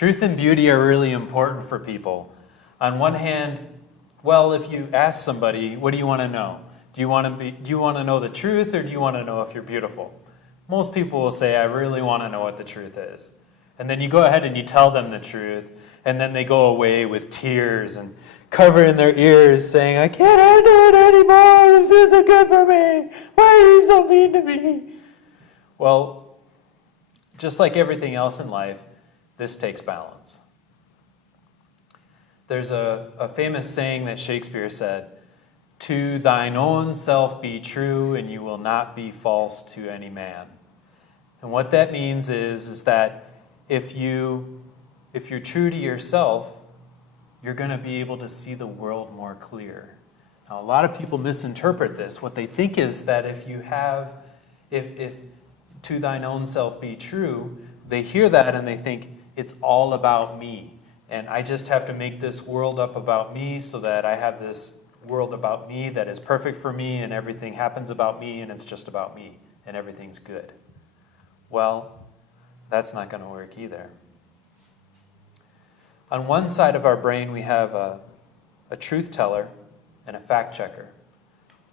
Truth and beauty are really important for people. On one hand, well, if you ask somebody, what do you want to know? Do you want to know the truth, or do you want to know if you're beautiful? Most people will say, I really want to know what the truth is. And then you go ahead and you tell them the truth, and then they go away with tears and covering their ears saying, I can't handle it anymore, this isn't good for me, why are you so mean to me? Well, just like everything else in life, this takes balance. There's a famous saying that Shakespeare said, to thine own self be true, and you will not be false to any man. And what that means is that if you're true to yourself, you're going to be able to see the world more clear. Now, a lot of people misinterpret this. What they think is that if to thine own self be true, they hear that and they think it's all about me. And I just have to make this world up about me so that I have this world about me that is perfect for me and everything happens about me and it's just about me and everything's good. Well, that's not going to work either. On one side of our brain, we have a truth teller and a fact checker.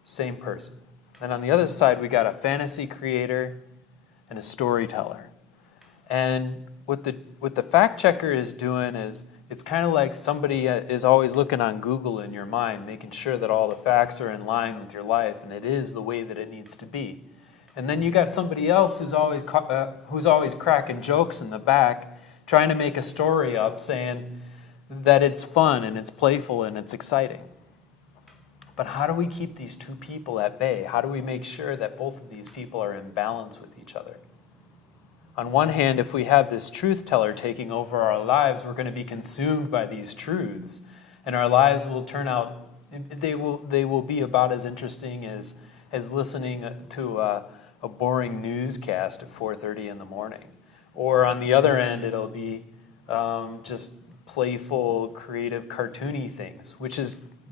Same person. And on the other side, we got a fantasy creator and a storyteller. And what the fact checker is doing is, it's kind of like somebody is always looking on Google in your mind, making sure that all the facts are in line with your life and it is the way that it needs to be. And then you got somebody else who's always cracking jokes in the back, trying to make a story up, saying that it's fun and it's playful and it's exciting. But how do we keep these two people at bay? How do we make sure that both of these people are in balance with each other? On one hand, if we have this truth teller taking over our lives, we're going to be consumed by these truths, and our lives will turn out, they will be about as interesting as listening to a boring newscast at 4:30 in the morning. Or on the other end, it'll be just playful, creative, cartoony things,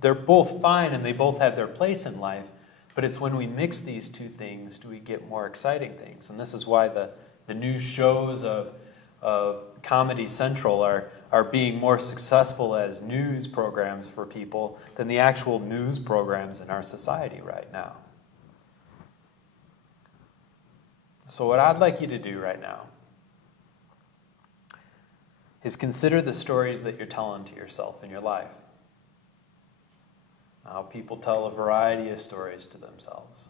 they're both fine and they both have their place in life, but it's when we mix these two things do we get more exciting things. And this is why the new shows of Comedy Central are being more successful as news programs for people than the actual news programs in our society right now. So what I'd like you to do right now is consider the stories that you're telling to yourself in your life. Now, people tell a variety of stories to themselves.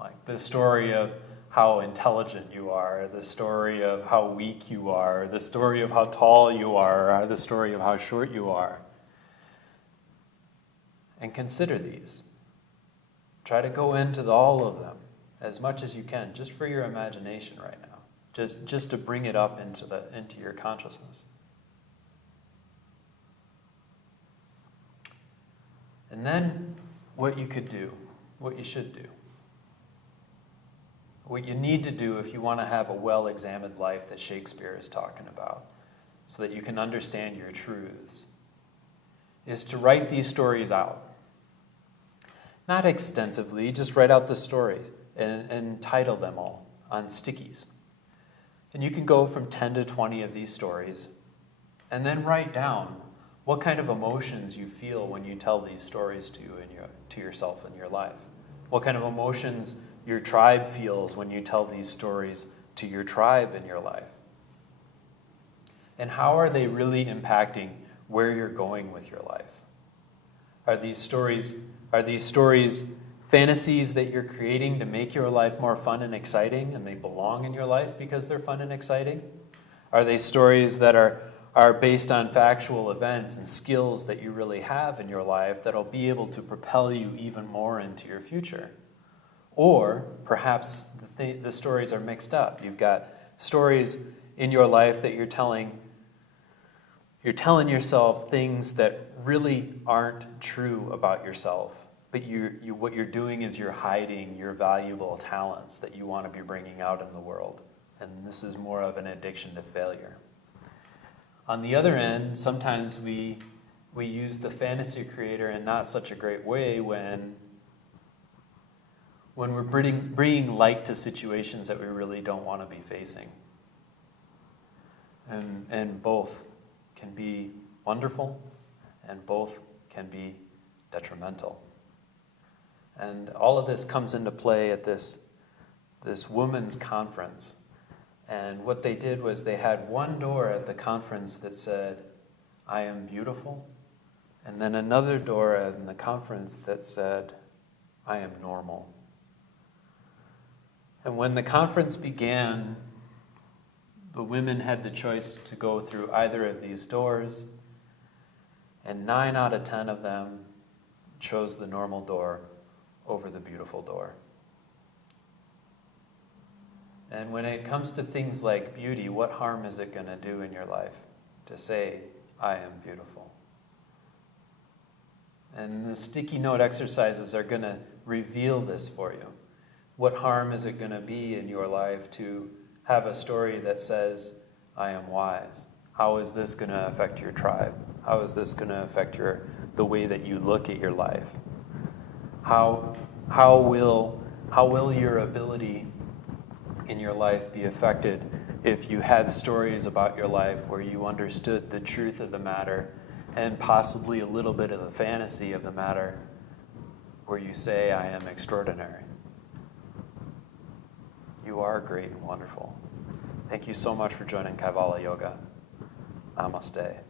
Like the story of how intelligent you are, the story of how weak you are, the story of how tall you are, or the story of how short you are. And consider these. Try to go into all of them as much as you can, just for your imagination right now, just to bring it up into your consciousness. And then what you could do, what you should do, what you need to do if you want to have a well-examined life that Shakespeare is talking about, so that you can understand your truths, is to write these stories out. Not extensively, just write out the story and title them all on stickies. And you can go from 10 to 20 of these stories, and then write down what kind of emotions you feel when you tell these stories to yourself in your life. What kind of emotions your tribe feels when you tell these stories to your tribe in your life. And how are they really impacting where you're going with your life? Are these stories fantasies that you're creating to make your life more fun and exciting, and they belong in your life because they're fun and exciting? Are they stories that are based on factual events and skills that you really have in your life that'll be able to propel you even more into your future? Or perhaps the stories are mixed up. You've got stories in your life that you're telling yourself things that really aren't true about yourself, but what you're doing is you're hiding your valuable talents that you want to be bringing out in the world. And this is more of an addiction to failure. On the other end, sometimes we use the fantasy creator in not such a great way when we're bringing light to situations that we really don't want to be facing. And both can be wonderful, and both can be detrimental. And all of this comes into play at this women's conference. And what they did was they had one door at the conference that said, "I am beautiful," and then another door in the conference that said, "I am normal." And when the conference began, the women had the choice to go through either of these doors, and 9 out of 10 of them chose the normal door over the beautiful door. And when it comes to things like beauty, what harm is it going to do in your life to say, "I am beautiful"? And the sticky note exercises are going to reveal this for you. What harm is it going to be in your life to have a story that says, "I am wise"? How is this going to affect your tribe? How is this going to affect the way that you look at your life? How will your ability in your life be affected if you had stories about your life where you understood the truth of the matter and possibly a little bit of the fantasy of the matter where you say, "I am extraordinary"? You are great and wonderful. Thank you so much for joining Kaivala Yoga. Namaste.